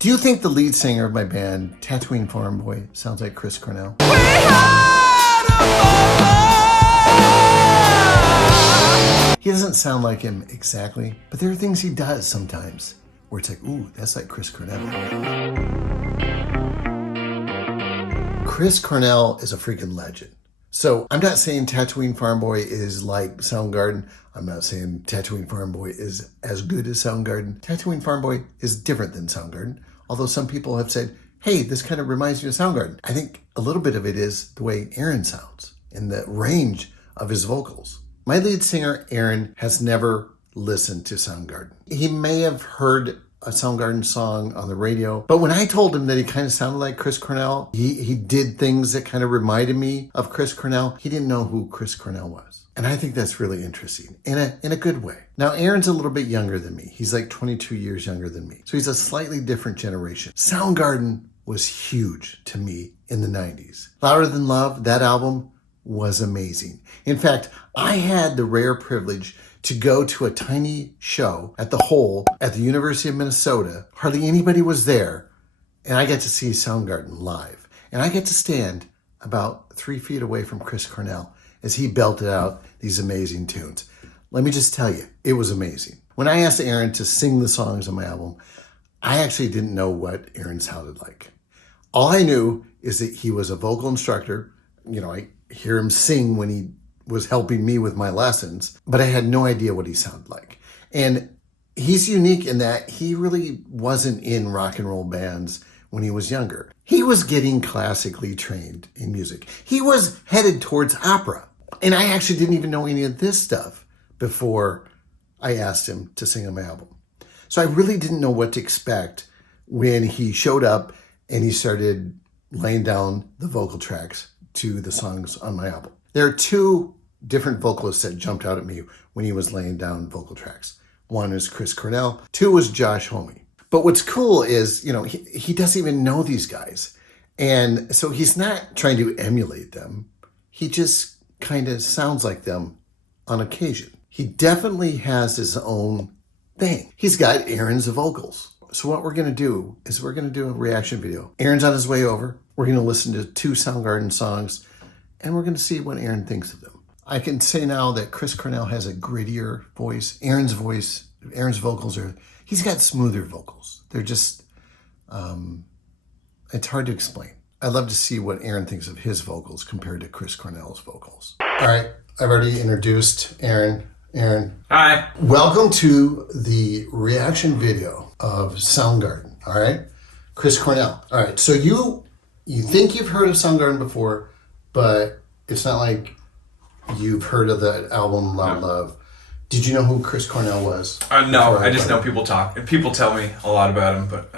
Do you think the lead singer of my band, Tatooine Farm Boy, sounds like Chris Cornell? He doesn't sound like him exactly, but there are things he does sometimes where it's like, ooh, that's like Chris Cornell. Chris Cornell is a freaking legend. So I'm not saying Tatooine Farm Boy is like Soundgarden. I'm not saying Tatooine Farm Boy is as good as Soundgarden. Tatooine Farm Boy is different than Soundgarden, although some people have said, hey, this kind of reminds me of Soundgarden. I think a little bit of it is the way Aaron sounds and the range of his vocals. My lead singer, Aaron, has never listened to Soundgarden. He may have heard a Soundgarden song on the radio, but when I told him that he kind of sounded like Chris Cornell, he did things that kind of reminded me of Chris Cornell, he didn't know who Chris Cornell was. And I think that's really interesting in a good way. Now, Aaron's a little bit younger than me. He's like 22 years younger than me. So he's a slightly different generation. Soundgarden was huge to me in the 90s. Louder Than Love, that album was amazing. In fact, I had the rare privilege to go to a tiny show at the Hole at the University of Minnesota. Hardly anybody was there, and I got to see Soundgarden live. And I get to stand about 3 feet away from Chris Cornell as he belted out these amazing tunes. Let me just tell you, it was amazing. When I asked Aaron to sing the songs on my album, I actually didn't know what Aaron sounded like. All I knew is that he was a vocal instructor. You know, I hear him sing when he was helping me with my lessons, but I had no idea what he sounded like. And he's unique in that he really wasn't in rock and roll bands when he was younger. He was getting classically trained in music. He was headed towards opera. And I actually didn't even know any of this stuff before I asked him to sing on my album. So I really didn't know what to expect when he showed up and he started laying down the vocal tracks to the songs on my album. There are two different vocalists that jumped out at me when he was laying down vocal tracks. One is Chris Cornell, two was Josh Homme. But what's cool is, you know, he doesn't even know these guys. And so he's not trying to emulate them. He just kind of sounds like them on occasion. He definitely has his own thing. He's got Aaron's vocals. So what we're going to do is we're going to do a reaction video. Aaron's on his way over. We're going to listen to 2 Soundgarden songs, and we're going to see what Aaron thinks of them. I can say now that Chris Cornell has a grittier voice. Aaron's vocals he's got smoother vocals. They're just, it's hard to explain. I'd love to see what Aaron thinks of his vocals compared to Chris Cornell's vocals. All right, I've already introduced Aaron. Aaron. Hi. Welcome to the reaction video of Soundgarden, all right? Chris Cornell. All right, so you think you've heard of Soundgarden before, but it's not like you've heard of the album Loud Love. Did you know who Chris Cornell was? No, I just know people talk. And people tell me a lot about him, but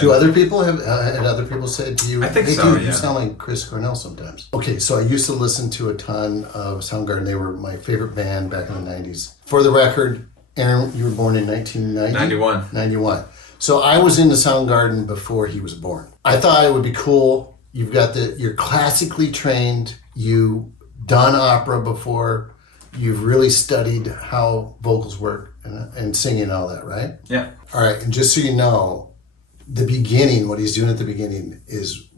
Do other people have had other people say to you? I think hey, so, dude, yeah. You sound like Chris Cornell sometimes. Okay, so I used to listen to a ton of Soundgarden. They were my favorite band back in the 90s. For the record, Aaron, you were born in 1990? 91. So I was into Soundgarden before he was born. I thought it would be cool. You're classically trained. You've done opera before. You've really studied how vocals work and singing and all that, right? Yeah. All right, and just so you know, the beginning, what he's doing at the beginning is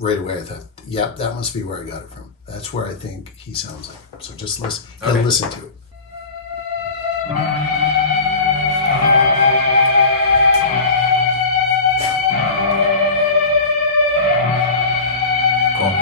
right away I thought, yep, that must be where I got it from. That's where I think he sounds like. So just listen, Okay. Listen to it. Cool.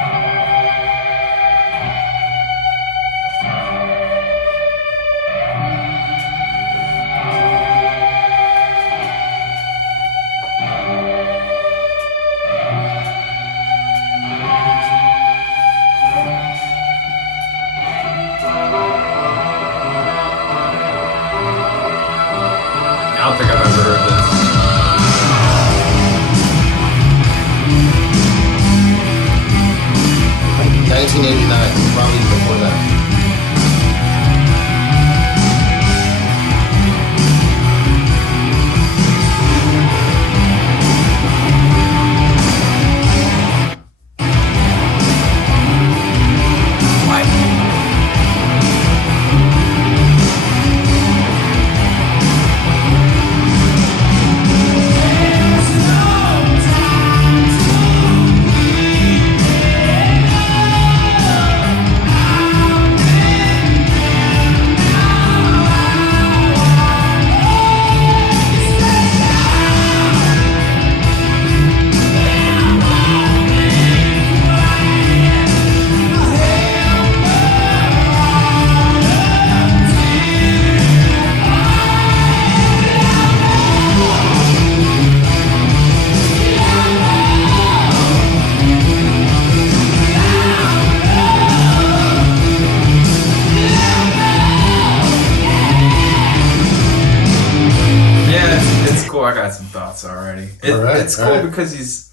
it's cool because he's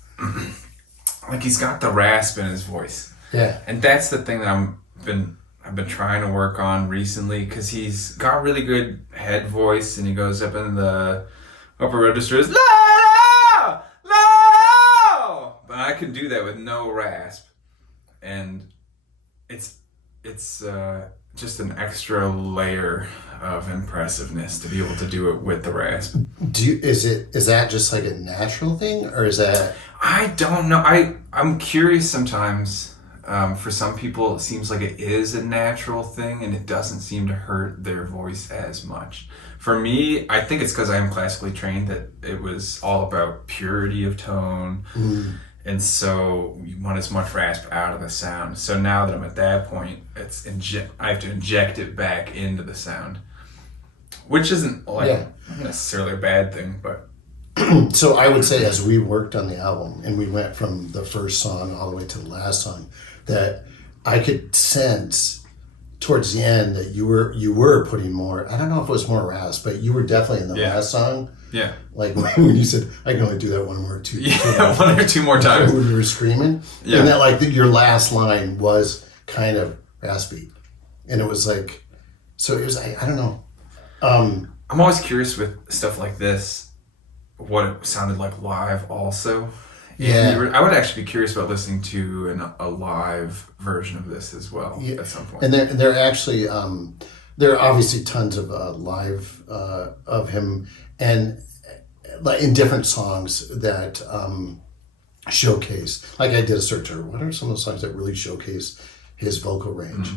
got the rasp in his voice. Yeah. And that's the thing that I've been trying to work on recently, because he's got really good head voice, and he goes up in the upper registers, low, low, but I can do that with no rasp, and it's just an extra layer of impressiveness to be able to do it with the rasp. Is that just like a natural thing, or is that? I don't know. I'm curious sometimes. For some people, it seems like it is a natural thing, and it doesn't seem to hurt their voice as much. For me, I think it's because I am classically trained that it was all about purity of tone, and so you want as much rasp out of the sound. So now that I'm at that point, I have to inject it back into the sound, which isn't necessarily a bad thing, but. So I would say, as we worked on the album and we went from the first song all the way to the last song, that I could sense towards the end that you were putting more. I don't know if it was more rasp, but you were definitely in the last song. Yeah. Like when you said, "I can only do that one more two." Yeah, one or two more times. When you were screaming, and that your last line was kind of raspy, and it was like, so it was. I don't know. I'm always curious with stuff like this, what it sounded like live also. Yeah. I would actually be curious about listening to a live version of this as well at some point. And there actually, there are obviously tons of live of him, and in different songs that showcase, like I did a search for what are some of the songs that really showcase his vocal range.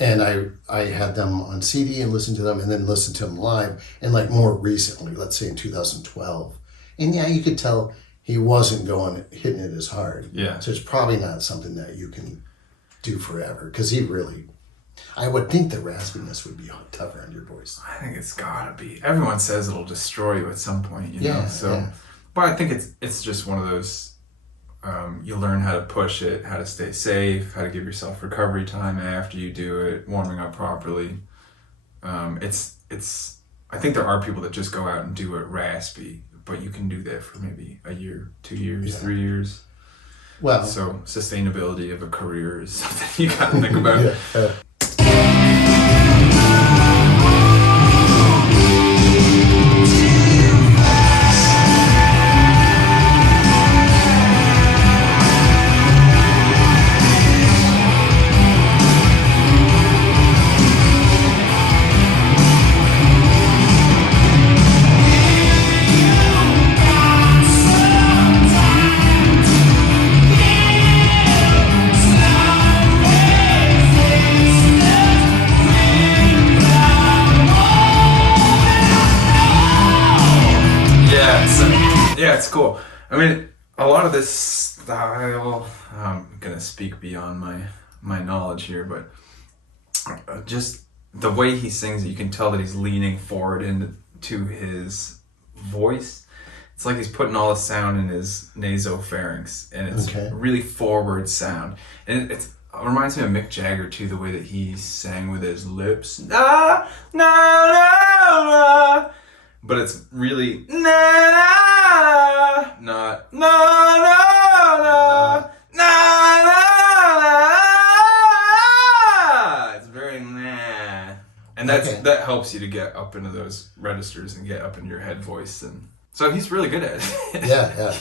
And I had them on CD and listened to them, and then listened to them live, and like more recently, let's say in 2012. And you could tell he wasn't hitting it as hard. Yeah. So it's probably not something that you can do forever, because I would think the raspiness would be tougher on your voice. I think it's gotta be. Everyone says it'll destroy you at some point, you know. So, but I think it's just one of those. You learn how to push it, how to stay safe, how to give yourself recovery time after you do it, warming up properly. It's. I think there are people that just go out and do it raspy, but you can do that for maybe a year, 2 years, 3 years. Well, so sustainability of a career is something you got to think about. Yeah, it's cool. I mean, a lot of this style, I'm going to speak beyond my knowledge here, but just the way he sings it, you can tell that he's leaning forward into his voice. It's like he's putting all the sound in his nasopharynx, and it's really forward sound. And it reminds me of Mick Jagger, too, the way that he sang with his lips. Na, na, na, na. But it's really na, na, not na, na, na, na, na, na. It's very nah. And that helps you to get up into those registers and get up into your head voice. And so he's really good at it. Yeah.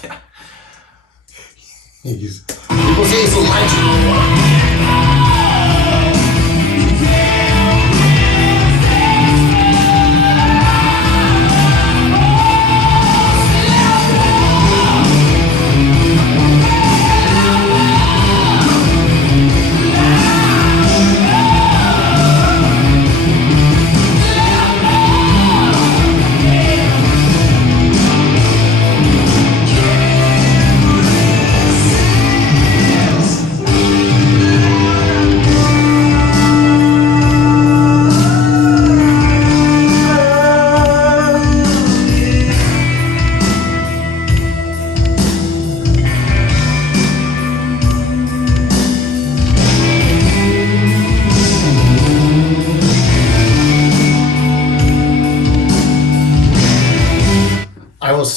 People say he's a legend.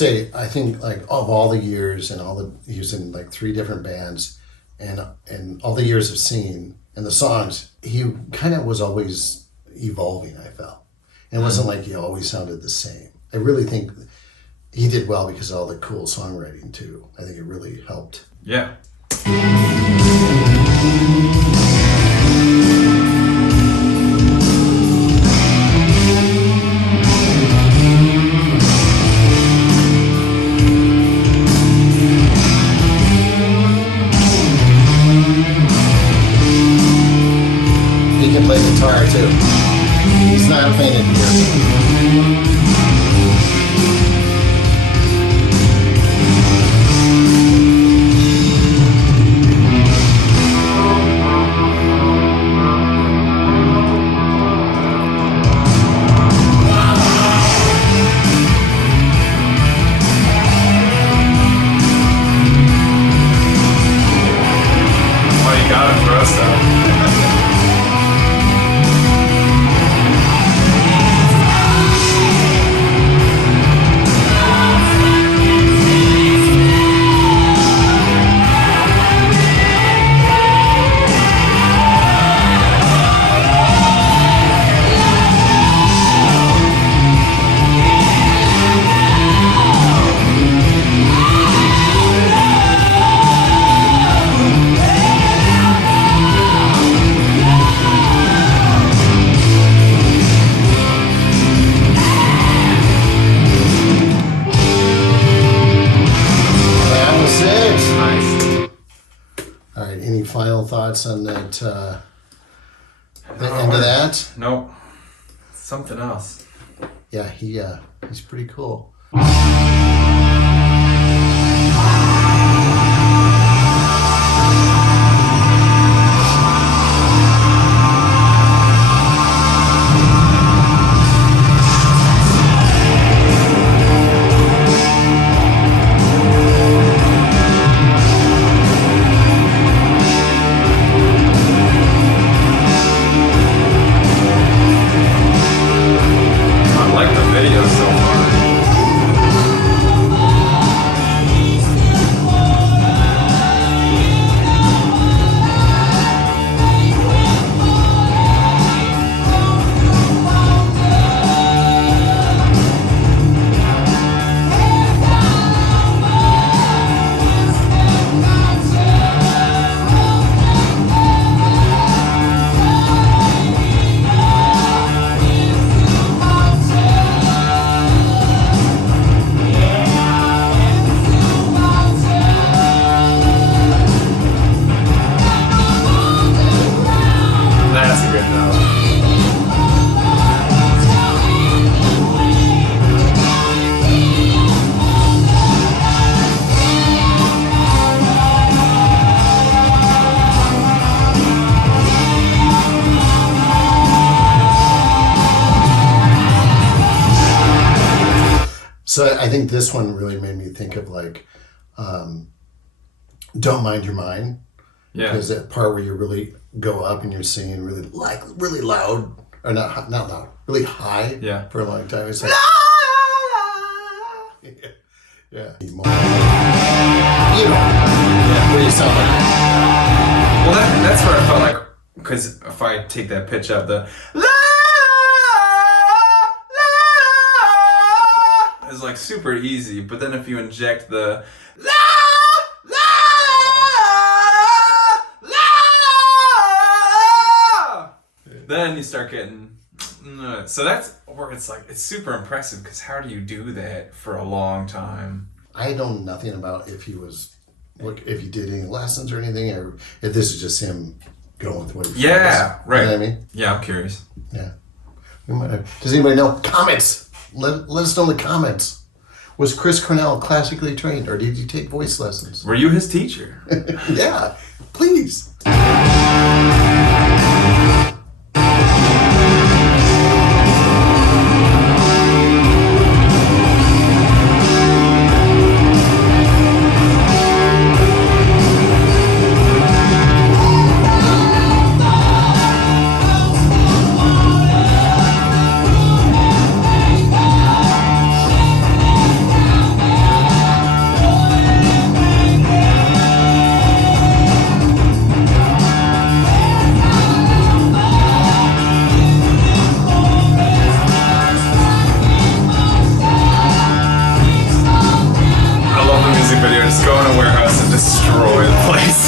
say, I think like of all the years and he was in like 3 different bands, and all the years of singing and the songs, he kind of was always evolving. I felt it wasn't like he always sounded the same. I really think he did well because of all the cool songwriting too. I think it really helped. Yeah. He can play guitar too. He's not playing it here. Oh, you got it for us though. Final thoughts on that? The end of that? Nope. Something else. Yeah, he's pretty cool. I like the video so far. That's a good note. So I think this one really made me think of like, Don't Mind Your Mind. Yeah. Because that part where you really go up and you're singing really loud, or not loud, really high. Yeah. For a long time. It's like, yeah. You know, where you sound like. Well, that's where I felt like, because if I take that pitch up, the la la is like super easy, but then if you inject the la la la, then you start getting. So that's where it's like, it's super impressive, because how do you do that for a long time? I know nothing about if he did any lessons or anything, or if this is just him going with what he feels. Right. You know what I mean? Yeah, I'm curious. Yeah. Does anybody know? Comments. Let us know in the comments. Was Chris Cornell classically trained, or did you take voice lessons? Were you his teacher? Yeah, please. destroy the place.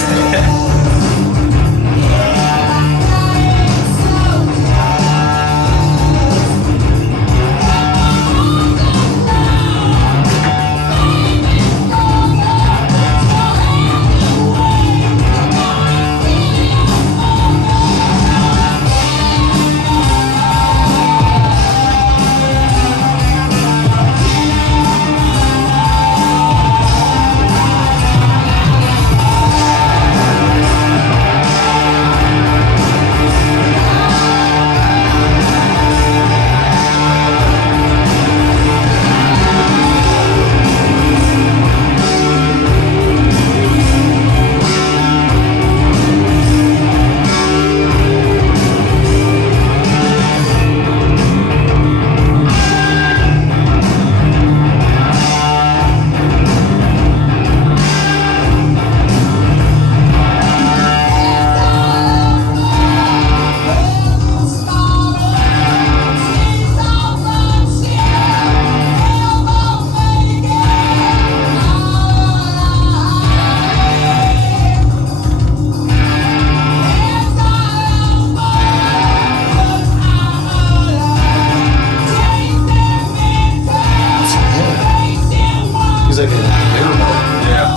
He's like a hero. Yeah.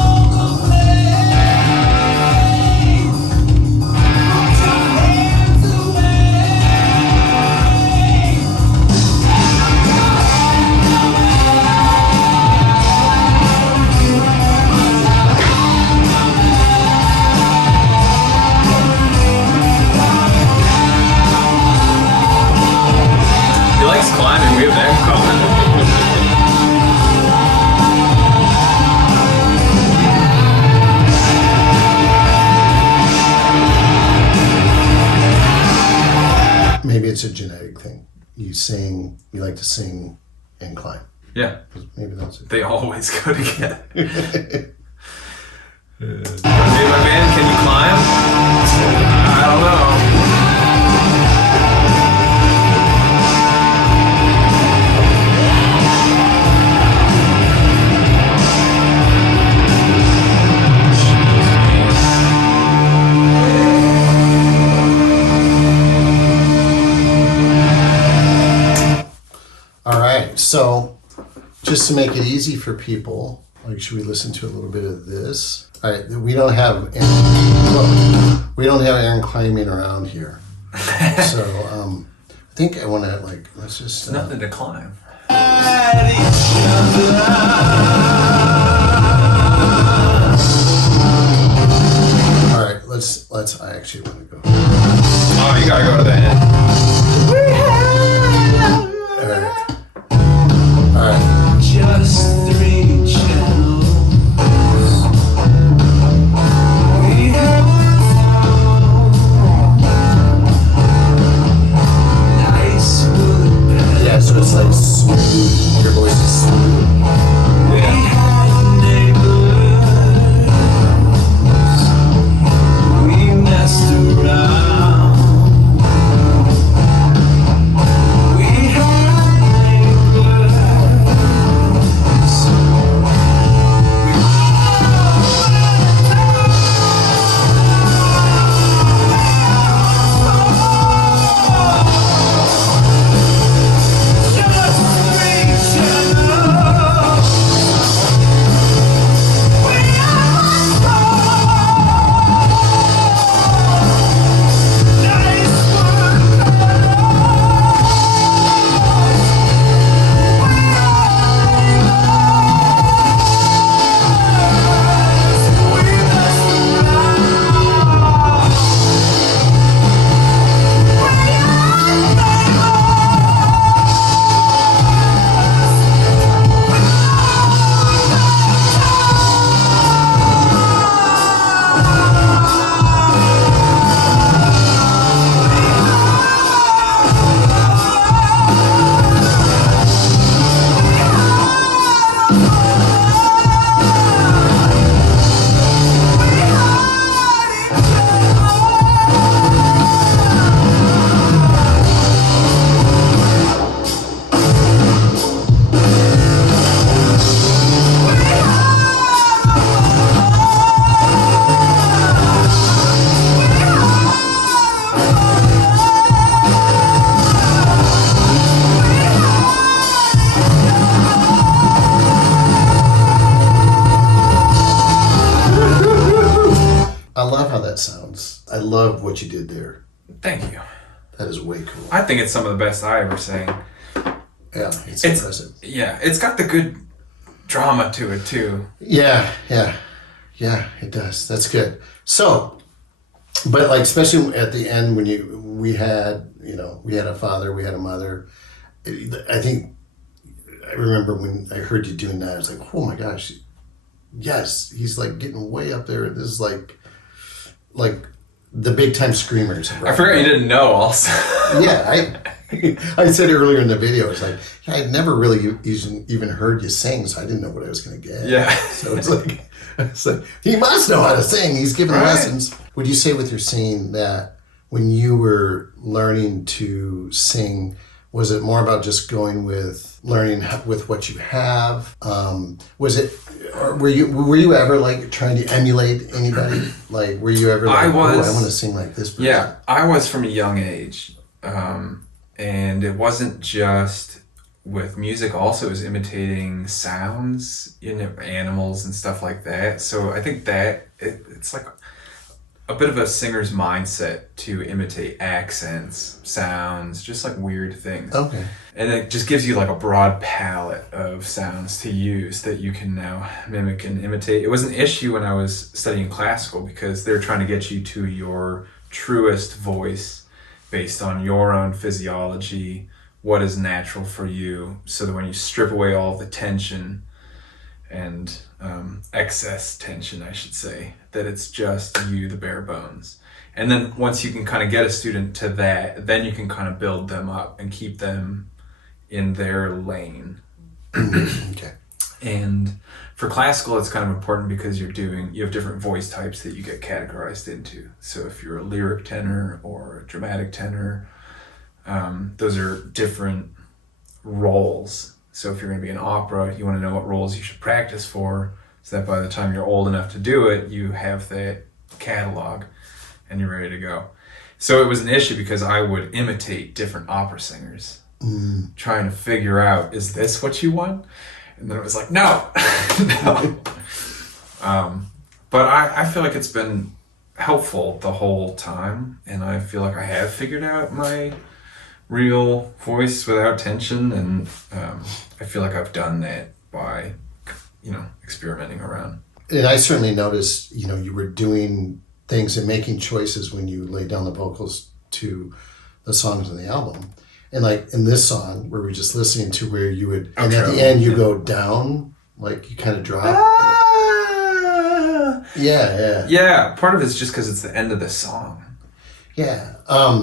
He likes climbing. We have that in common. Maybe it's a genetic thing. You like to sing and climb. Yeah. Maybe that's it. They always go together. Hey, my man, can you climb? I don't know. All right. So, just to make it easy for people, like, should we listen to a little bit of this? All right. We don't have Aaron climbing around here. So, I think I want to let's just. Nothing to climb. All right. Let's. I actually want to go. Oh, you gotta go to the end. All right. All right. Just 3 channels. We have nice wood. Yeah. So it's like smooth. Your voice is smooth. We had neighbors. We messed around. that sounds. I love what you did there. Thank you. That is way cool. I think it's some of the best I ever sang. Yeah, it's impressive. Yeah, it's got the good drama to it too. Yeah, it does. That's good. So, but like, especially at the end when we had a father, we had a mother. I think I remember when I heard you doing that, I was like, oh my gosh, yes, he's like getting way up there. This is like the big time screamers. I forgot you didn't know also. Yeah, I said earlier in the video, it's like, I'd never really even heard you sing, so I didn't know what I was going to get. Yeah. So it's like, he must know how to sing. He's giving lessons. Would you say with your singing that when you were learning to sing, was it more about just going with learning with what you have? Was it, or were you ever like trying to emulate anybody? Like, were you ever like, I want to sing like this person? Yeah, I was from a young age. And it wasn't just with music, also it was imitating sounds, animals and stuff like that. So I think that it's like a bit of a singer's mindset to imitate accents, sounds, just like weird things. Okay. And it just gives you like a broad palette of sounds to use that you can now mimic and imitate. It was an issue when I was studying classical because they're trying to get you to your truest voice based on your own physiology, what is natural for you, so that when you strip away all the tension and excess tension, I should say, that it's just you, the bare bones. And then once you can kind of get a student to that, then you can kind of build them up and keep them in their lane. Okay. And for classical, it's kind of important because you have different voice types that you get categorized into. So if you're a lyric tenor or a dramatic tenor, those are different roles. So if you're going to be an opera, you want to know what roles you should practice for, so that by the time you're old enough to do it, you have that catalog and you're ready to go. So it was an issue because I would imitate different opera singers, trying to figure out, is this what you want? And then it was like, no. No. But I feel like it's been helpful the whole time, and I feel like I have figured out my real voice without tension, and I feel like I've done that by, experimenting around. And I certainly noticed, you were doing things and making choices when you laid down the vocals to the songs on the album. And like in this song, where we're just listening to where you would, and at the end you go down, like you kind of drop. Yeah. Yeah, part of it's just because it's the end of the song. Yeah.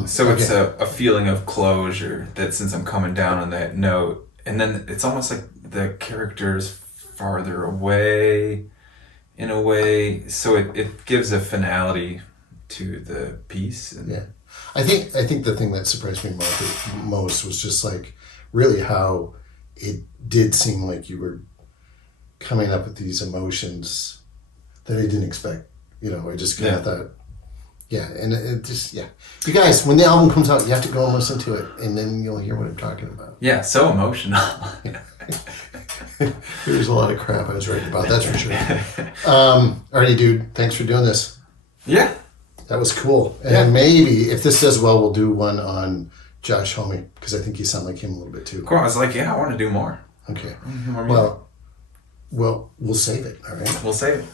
So it's a feeling of closure that since I'm coming down on that note, and then it's almost like the character's farther away in a way, so it gives a finality to the piece. And yeah. I think the thing that surprised me most was just like really how it did seem like you were coming up with these emotions that I didn't expect. I just kind of thought, yeah, and it just, yeah. You guys, when the album comes out, you have to go and listen to it, and then you'll hear what I'm talking about. Yeah, so emotional. There's a lot of crap I was writing about, that's for sure. Alrighty, dude, thanks for doing this. Yeah. That was cool. And maybe, if this does well, we'll do one on Josh Homme, because I think you sound like him a little bit too. Cool, I was like, yeah, I want to do more. Okay. More music. Well, we'll save it, all right? We'll save it.